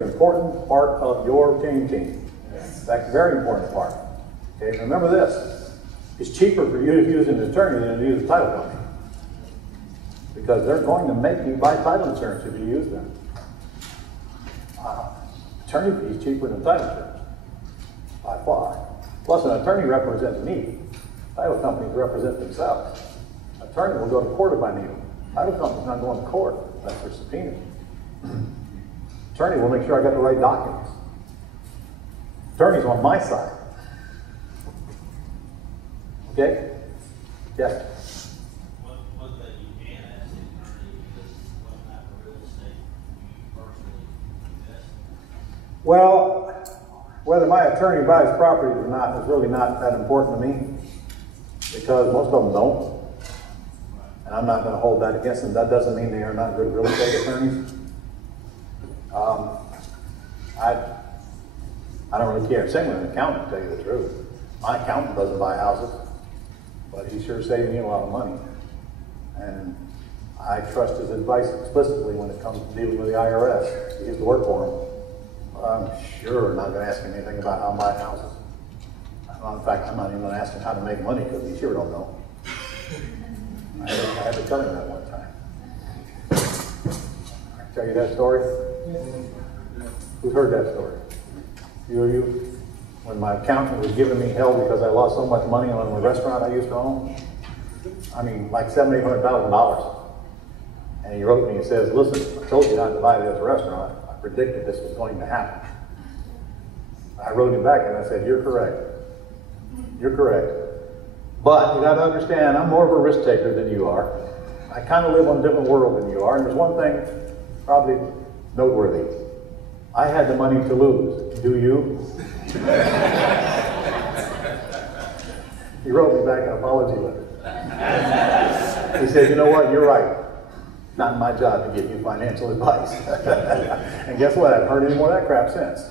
Important part of your game team. That's a very important part. Okay, remember this. It's cheaper for you to use an attorney than to use a title company. Because they're going to make you buy title insurance if you use them. Attorney fee is cheaper than title insurance. By far. Plus an attorney represents me. Title companies represent themselves. Attorney will go to court if I need them. Title company's not going to court unless they're subpoenaed. Attorney will make sure I got the right documents. Attorney's on my side. Okay? Yes? One that you can ask the attorney is what type of real estate you personally invest in. Well, whether my attorney buys property or not is really not that important to me, because most of them don't. And I'm not going to hold that against them. That doesn't mean they are not good real estate attorneys. I don't really care. Same with an accountant, to tell you the truth. My accountant doesn't buy houses, but he sure saved me a lot of money. And I trust his advice explicitly when it comes to dealing with the IRS. He used to work for him. I'm sure not going to ask him anything about how to buy houses. In fact, I'm not even going to ask him how to make money, because he sure don't know. I had to tell him that one time. Tell you that story? Who's heard that story? You? When my accountant was giving me hell because I lost so much money on a restaurant I used to own. I mean, like $700,000, $800,000. And he wrote me and says, listen, I told you not to buy this restaurant. I predicted this was going to happen. I wrote him back and I said, you're correct. You're correct. But you got to understand, I'm more of a risk taker than you are. I kind of live on a different world than you are. And there's one thing probably noteworthy. I had the money to lose. Do you? He wrote me back an apology letter. He said, you know what, you're right. Not my job to give you financial advice. And guess what? I haven't heard any more of that crap since.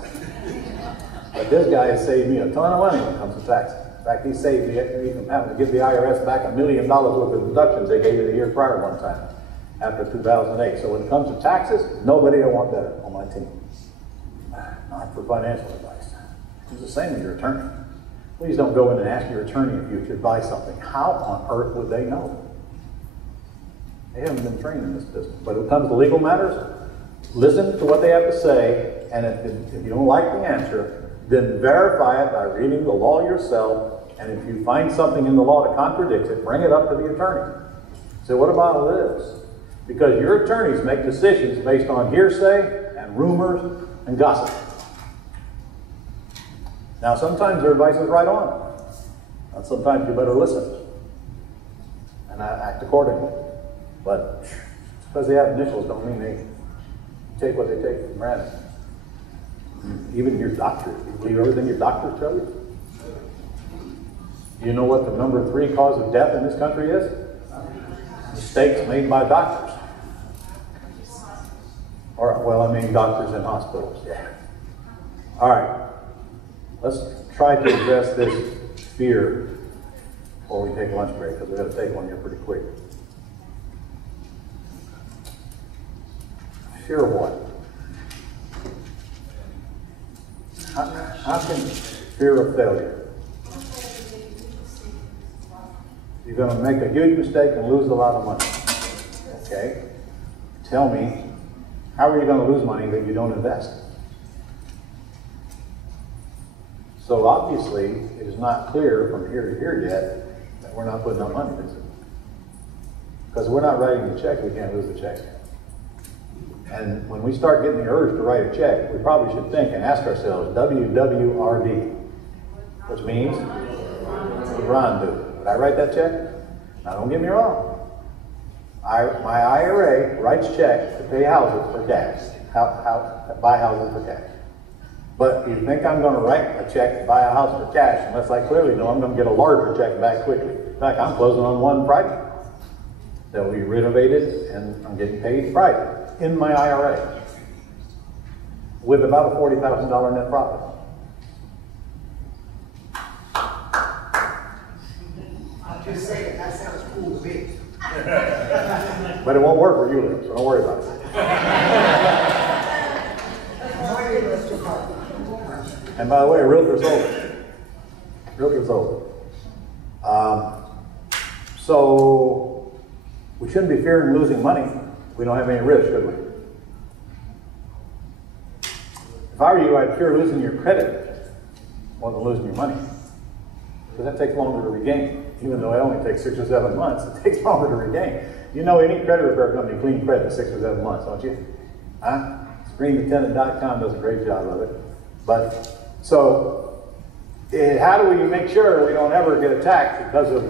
But this guy has saved me a ton of money when it comes to taxes. In fact, he saved me from having to give the IRS back $1 million worth of deductions they gave you the year prior one time, after 2008. So when it comes to taxes, nobody will want better on my team. Not for financial advice. It's the same with your attorney. Please don't go in and ask your attorney if you should buy something. How on earth would they know? They haven't been trained in this business. But when it comes to legal matters, listen to what they have to say, and if you don't like the answer, then verify it by reading the law yourself, and if you find something in the law that contradicts it, bring it up to the attorney. Say, what about this? Because your attorneys make decisions based on hearsay and rumors and gossip. Now, sometimes their advice is right on. And sometimes you better listen and act accordingly. But just because they have initials don't mean they take what they take for granted. Even your doctors. You believe everything your doctors tell you? Do you know what the number 3 cause of death in this country is? Mistakes made by doctors. Or, well, I mean doctors in hospitals. Yeah. All right. Let's try to address this fear before we take lunch break, because we're going to take one here pretty quick. Fear of what? How can fear of failure? You're going to make a huge mistake and lose a lot of money. Okay? Tell me, how are you going to lose money that you don't invest? So obviously, it is not clear from here to here yet that we're not putting up money, is it? Because we're not writing the check, we can't lose the check. And when we start getting the urge to write a check, we probably should think and ask ourselves, WWRD, which means, what did Ron do? Did I write that check? Now don't get me wrong. My IRA writes checks to pay houses for cash, buy houses for cash. But you think I'm going to write a check to buy a house for cash unless I clearly know I'm going to get a larger check back quickly. In fact, I'm closing on one private that will be renovated, and I'm getting paid private in my IRA with about a $40,000 net profit. I'll just say it, that sounds cool to me. But it won't work where you live, so don't worry about it. And by the way, a realtor sold it. Realtor sold it. So we shouldn't be fearing losing money. We don't have any risk, should we? If I were you, I'd fear losing your credit more than losing your money. Because that takes longer to regain. Even though it only takes 6 or 7 months, it takes longer to regain. You know any credit repair company clean credit in 6 or 7 months, don't you? Huh? ScreenAttendant.com does a great job of it. But, so, how do we make sure we don't ever get attacked because of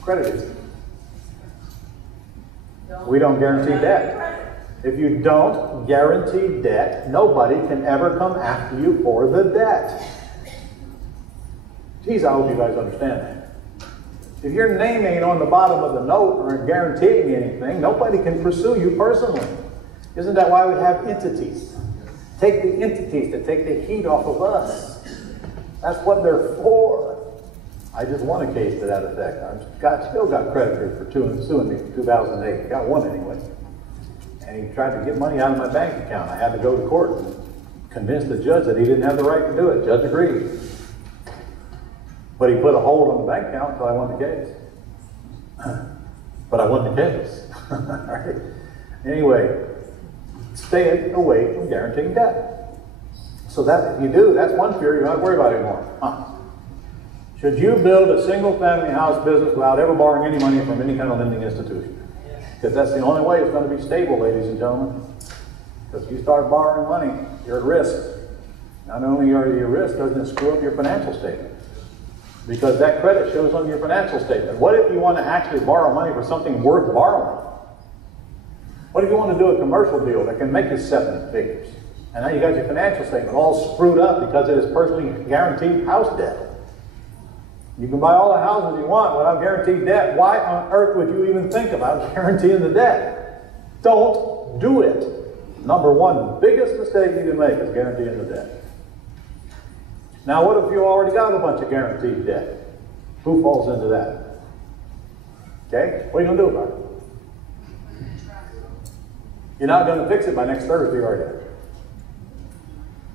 credit issues? We don't guarantee debt. If you don't guarantee debt, nobody can ever come after you for the debt. Geez, I hope you guys understand that. If your name ain't on the bottom of the note or guaranteeing anything, nobody can pursue you personally. Isn't that why we have entities? Take the entities to take the heat off of us. That's what they're for. I just won a case to that effect. I've still got creditors for suing me in 2008. Got one anyway. And he tried to get money out of my bank account. I had to go to court and convince the judge that he didn't have the right to do it. Judge agreed. But he put a hold on the bank account until I won the case. But I won the case. Right? Anyway, stay away from guaranteeing debt. So that if you do, that's one fear you don't have to worry about anymore. Should you build a single-family house business without ever borrowing any money from any kind of lending institution? Because that's the only way it's going to be stable, ladies and gentlemen. Because if you start borrowing money, you're at risk. Not only are you at risk, doesn't it screw up your financial statement? Because that credit shows on your financial statement. What if you want to actually borrow money for something worth borrowing? What if you want to do a commercial deal that can make you 7 figures? And now you got your financial statement all screwed up because it is personally guaranteed house debt. You can buy all the houses you want without guaranteed debt. Why on earth would you even think about guaranteeing the debt? Don't do it. Number one, the biggest mistake you can make is guaranteeing the debt. Now, what if you already got a bunch of guaranteed debt? Who falls into that? Okay? What are you going to do about it? You're not going to fix it by next Thursday, are you?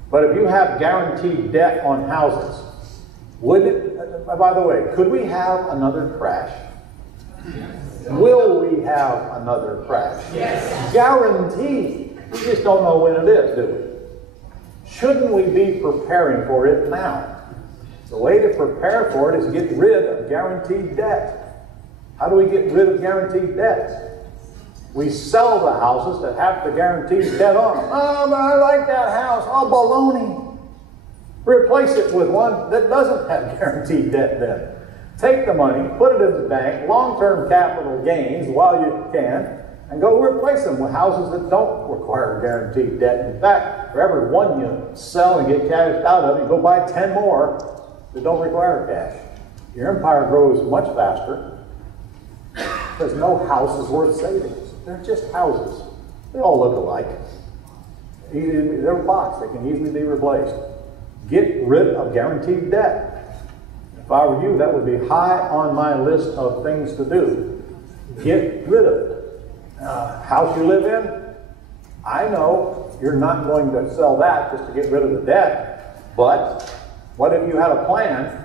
But if you have guaranteed debt on houses, would it, by the way, could we have another crash? Will we have another crash? Yes. Guaranteed. We just don't know when it is, do we? Shouldn't we be preparing for it now? The way to prepare for it is get rid of guaranteed debt. How do we get rid of guaranteed debt? We sell the houses that have the guaranteed debt on them. Oh, but I like that house. Oh, baloney. Replace it with one that doesn't have guaranteed debt then. Take the money, put it in the bank, long-term capital gains while you can, and go replace them with houses that don't require guaranteed debt. In fact, for every one you sell and get cashed out of, you go buy 10 more that don't require cash. Your empire grows much faster because no house is worth saving. They're just houses. They all look alike. They're a box. They can easily be replaced. Get rid of guaranteed debt. If I were you, that would be high on my list of things to do. Get rid of it. House you live in, I know you're not going to sell that just to get rid of the debt, but what if you had a plan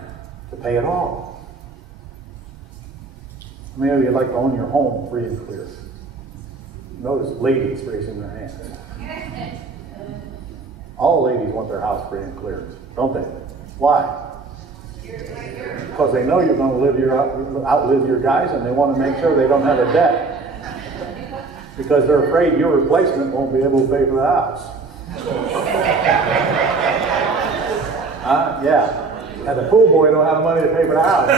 to pay it off? Maybe you'd like to own your home free and clear. Notice ladies raising their hands. All ladies want their house free and clear, don't they? Why? Because they know you're going to outlive your guys, and they want to make sure they don't have a debt. Because they're afraid your replacement won't be able to pay for the house. Yeah. And the pool boy don't have the money to pay for the house.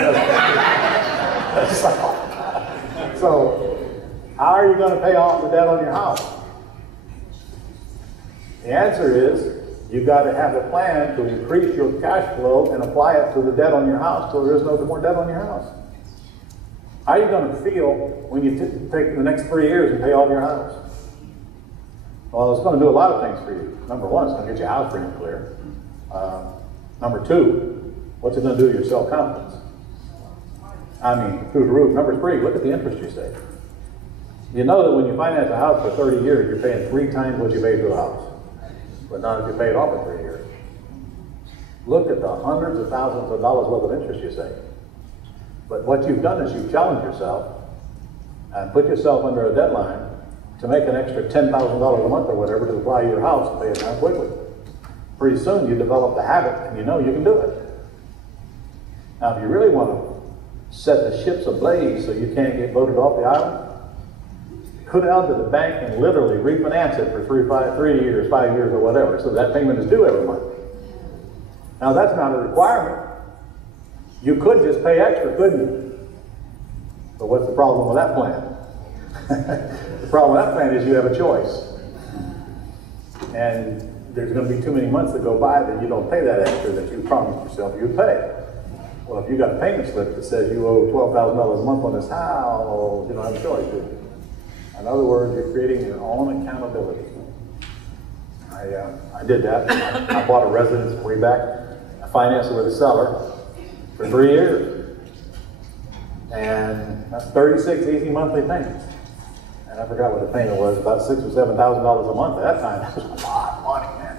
So, how are you going to pay off the debt on your house? The answer is, you've got to have a plan to increase your cash flow and apply it to the debt on your house so there is no more debt on your house. How are you going to feel when you take the next 3 years and pay off your house? Well, it's going to do a lot of things for you. Number one, it's going to get your house free and clear. Number two, what's it going to do to your self-confidence? I mean, through the roof. Number three, look at the interest you save. You know that when you finance a house for 30 years, you're paying 3 times what you paid for the house. but not if you pay it off in 3 years. Look at the hundreds of thousands of dollars worth of interest you save. But what you've done is you've challenged yourself and put yourself under a deadline to make an extra $10,000 a month or whatever to apply to your house and pay it down quickly. Pretty soon you develop the habit and you know you can do it. Now, if you really want to set the ships ablaze so you can't get voted off the island, put it out to the bank and literally refinance it for 3 years, 5 years, or whatever, so that payment is due every month. Now, that's not a requirement. You could just pay extra, couldn't you? But what's the problem with that plan? The problem with that plan is you have a choice. And there's going to be too many months that go by that you don't pay that extra that you promised yourself you'd pay. Well, if you got a payment slip that says you owe $12,000 a month on this house, you don't have a choice, do you? In other words, you're creating your own accountability. I did that. I bought a residence way back. I financed it with a seller for 3 years. And that's 36 easy monthly payments. And I forgot what the payment was, about $6,000 or $7,000 a month at that time. That was a lot of money, man.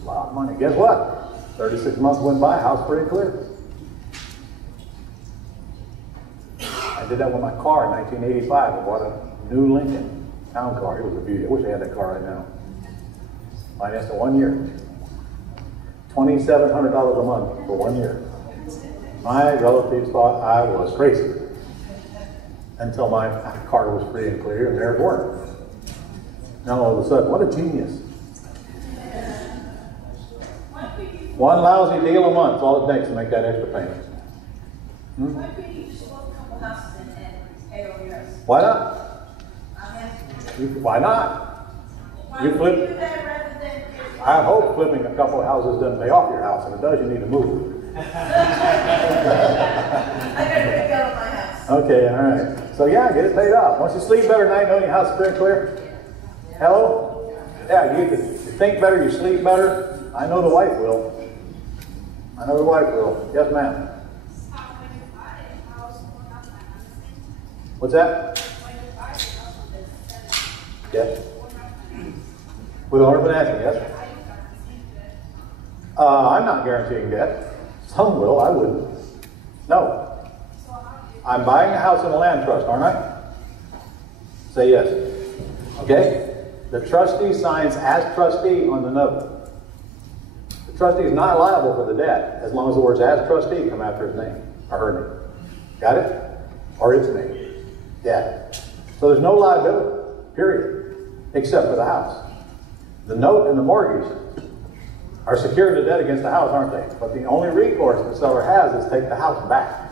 A lot of money. Guess what? 36 months went by, house pretty clear. I did that with my car in 1985. I bought a new Lincoln town car. It was a beauty. I wish I had that car right now. Financed in 1 year. $2,700 a month for 1 year. My relatives thought I was crazy until my car was free and clear, and there it weren't. Now all of a sudden, what a genius. One lousy deal a month, all it takes to make that extra payment. Why couldn't you just flip a couple houses and pay over yours? Why not? Why not? Why You would flip. you do that rather than just... I hope flipping a couple of houses doesn't pay off your house. If it does, you need to move. I got a big gun on my house. Okay, all right. So yeah, get it paid off. Once you sleep better at night, knowing your house is pretty clear. Hello? Yeah, you think better, you sleep better. I know the wife will. I know the wife will. Yes, ma'am. What's that? Yes. With owner financing, yes. I'm not guaranteeing debt. Some will, I wouldn't. No. I'm buying a house in a land trust, aren't I? Say yes. Okay? The trustee signs as trustee on the note. The trustee is not liable for the debt as long as the words as trustee come after his name or her name. Got it? Or its name. Yeah. So there's no liability, period, except for the house. The note and the mortgage are secured to debt against the house, aren't they? But the only recourse the seller has is take the house back.